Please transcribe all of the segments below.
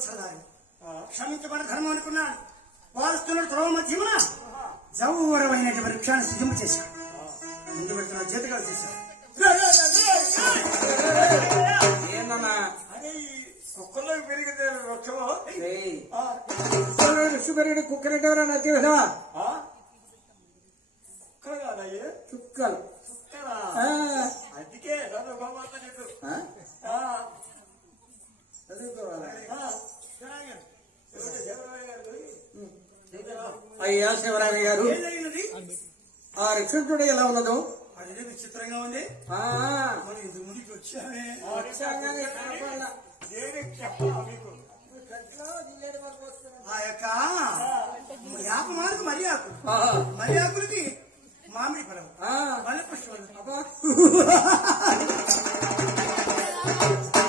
వంశధారి క్షమించబడ ధర్మం అనుకున్నాడు. వారుస్తున్న త్రోవ మధ్యమున జౌవరమైనటువంటి వృక్షాన్ని సిద్ధం చేశాడు. ముందు పెడుతున్న జీతగాలు చేశాడు. కుక్కలో పెరిగితే వృక్షము ఋషి పెరిగిన కుక్కరంటే ఎవరన్నా తెలుసా? కుక్కలు కాదయ్యే చుక్కలు. అందుకే అయ్యా శివరామ గారు, ఆ రిక్షుడు ఎలా ఉన్నదో అది విచిత్రంగా ఉంది. ఇంటి ముందుకి వచ్చామే ఆ యొక్క యాప మాలకు మర్యాకు మర్యాకులకి మామిడి పడవ బలపుష్పం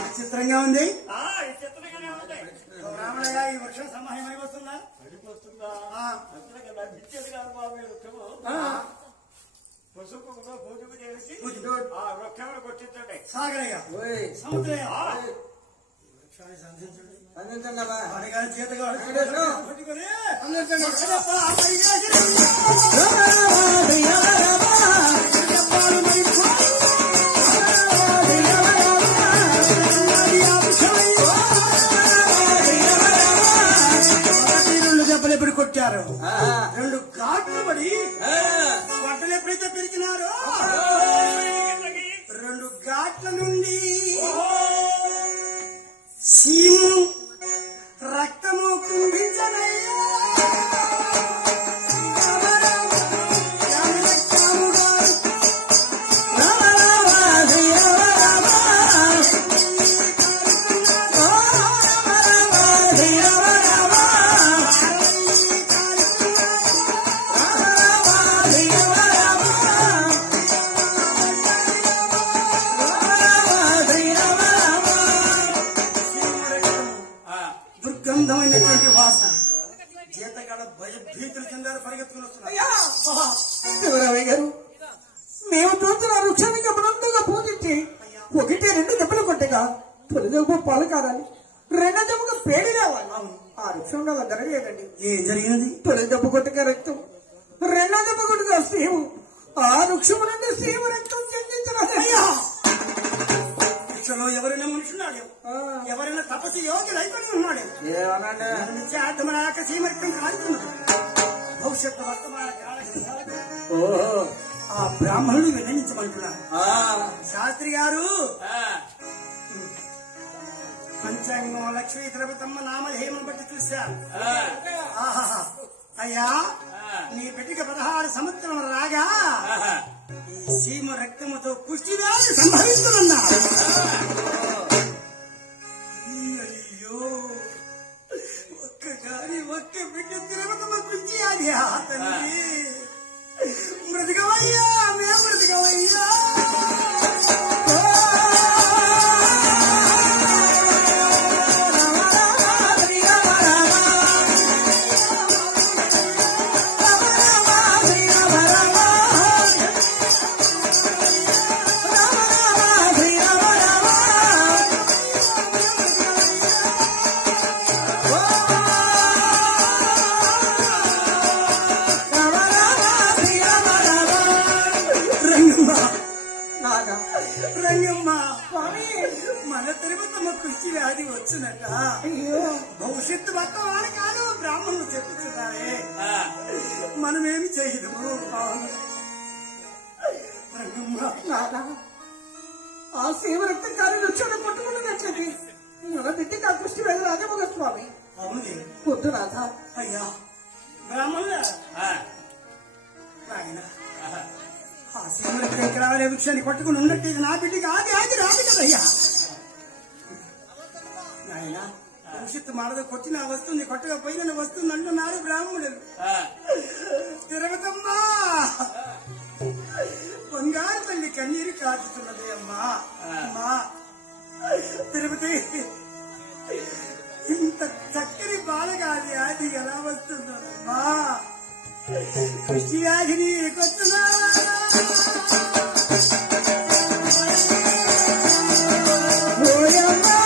విచిత్రంగా ఉంది. రామయ్య ఈ వృక్షం సమాహం అయిపోతుందా? పసుపు పూజకు చేసి ఆ వృక్షాలు కొట్టించండి. సాగరయ్య సముద్రయ్య వృక్షాన్ని సంధించండి. చేతగా దెబ్బలు ఎప్పుడు కొట్టారు? 2 ఘాట్లు పడి బట్టలు ఎప్పుడైతే పెరిగినారో 2 ఘాట్ల నుండి సీము రక్తము కుంభించనయ్యా. దుర్గంధమైనటువంటి వాసన జీతగాడ భయభీతులు చెందారు, పరిగెత్తుకుని శివరామయ్య గారు, మేము చూస్తున్న వృక్షాన్ని గమనంగా పూజించి 1-2 దెబ్బలు కొట్టగా తొలి దెబ్బ పాలు కారాలి, 2వ దెబ్బకు పేడి రావాలి. ఆ వృక్షంలో జరగలేదండి. ఏం జరిగినది? తొలి దెబ్బ కొట్టగా రక్తం, 2వ దెబ్బ కొట్టగా శ్రీము, ఆ వృక్షము నుండి శ్రీము రక్తం చెందించరాదయ్యా. ఎవరైనా మనుషున్నాడు, ఎవరైనా తపస్సు యోగి అయిపోయి ఉన్నాడు. ఆత్మనాక సీమరక్తం కాలుతున్నది. భవిష్యత్తు వర్తమాన ఆ బ్రాహ్మణుడు విన్నవించమంటున్నారు. శాస్త్రి గారు పంచాంగం లక్ష్మీ ద్రవతమ్మ నామధేయమును బట్టి చూశాను. ఆహా అయ్యా, నీ బిడ్డకి 16 సంవత్సరం రాగా ఈ సీమ రక్తముతో పుష్టి వ్యాధి సంభవిస్తున్నా. అయ్యో, ఒక్క బిడ్డ తిరగతమ్మ కుర్చీ అది తండ్రి, మృతికమయ్యా, మేము మృతికమయ్యా. మన తిరుపతమ్మ కుర్చీ వ్యాధి వచ్చినట్ట భవిష్యత్తు వర్తమాన కాదు బ్రాహ్మణులు చెప్పుతున్నారే, మనమేమి చేయడము. ఆ శివ రక్తం కానీ వృక్షాన్ని కొట్టుకున్నట్లయితే మన బిడ్డకి ఆ కృష్టి వెళ్ళి రాజమొగ స్వామి. అవును వద్దు రాధ. అయ్యా బ్రాహ్మణుల ఆ శివరక్తం ఎక్కడ రావాలే వృక్షాన్ని కొట్టుకుని ఉన్నట్టు నా బిడ్డకి ఆది రాదు కదయ్యా. నాయన భవిష్యత్తు మాడదో కొట్టినా వస్తుంది, కొట్టగా పోయిన వస్తుంది అంటున్నారు బ్రాహ్మణులు. తిరగతమ్మా, బంగారు తల్లి కన్నీరు కాచుతున్నది అమ్మా. అమ్మా తిరుపతి, ఇంత చక్కని బాలగాది ఆది ఎలా వస్తుందమ్మా? కృష్టి వ్యాధిని కొట్టున్నా ఓయమ్మా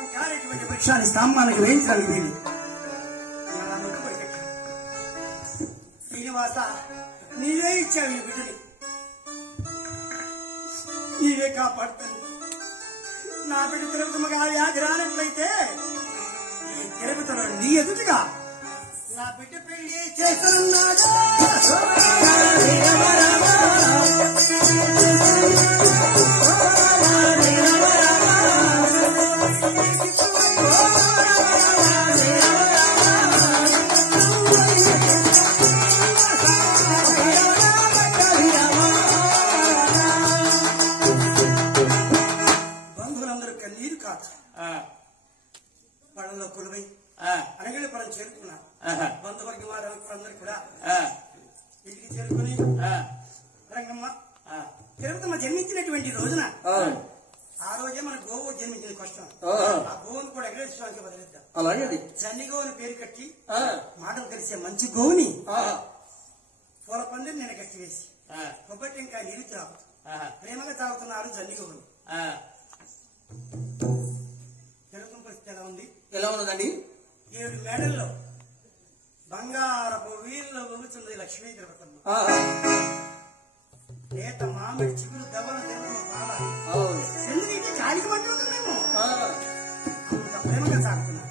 ఫలవంతం కాలేటువంటి వృక్షాన్ని స్తంభానికి వేయించడానికి వీలు మళ్ళా ముక్కు పడిపెట్టాడు. శ్రీనివాస నీవే ఇచ్చావు ఈ బిడ్డని, నీవే కాపాడుతుంది. నా బిడ్డ తిరుపతిగా వ్యాధి రానట్లయితే ఈ తిరుపతిలో నీ ఎదుటిగా నా బిడ్డ పెళ్లి చేస్తున్నాడు. బంధువులందరూ కన్నీరు కాచు పళ్ళలో కొలువై అనగలి పరం చేరుకున్నారు. బంధువర్గ వారందరూ కూడా ఇంటికి చేరుకుని రంగమ్మ తిరుపతమ్మ జన్మించినటువంటి రోజున ఆ రోజే మన గోవు జన్మించిన కష్టం. ఆ గోవును కూడా ఎగరేసుకోవడానికి వదిలేద్దాం. అలాగే జన్ని గోవుని పేరు కట్టి మాటలు తెలిసే మంచి గోవుని పూల పందిరి నేను కట్టి వేసి కొబ్బరి టెంకాయ నీరు తాగు ప్రేమగా తాగుతున్నారు జన్ని గోవుని. తిరుపతి పరిస్థితి ఎలా ఉంది? ఎలా ఉన్నదండి? 7 మేడల్లో బంగారపు వీళ్ళు ఊగుతుంది లక్ష్మీ తిరుపతమ్మ. లేత మామిడి చిగురు దెబ్బలు తిరుపతమ్మ పాడాలి. ఎందుకంటే గాలికి పట్టుకుంటాం మేము. అంత ప్రేమగా సాగుతున్నాం.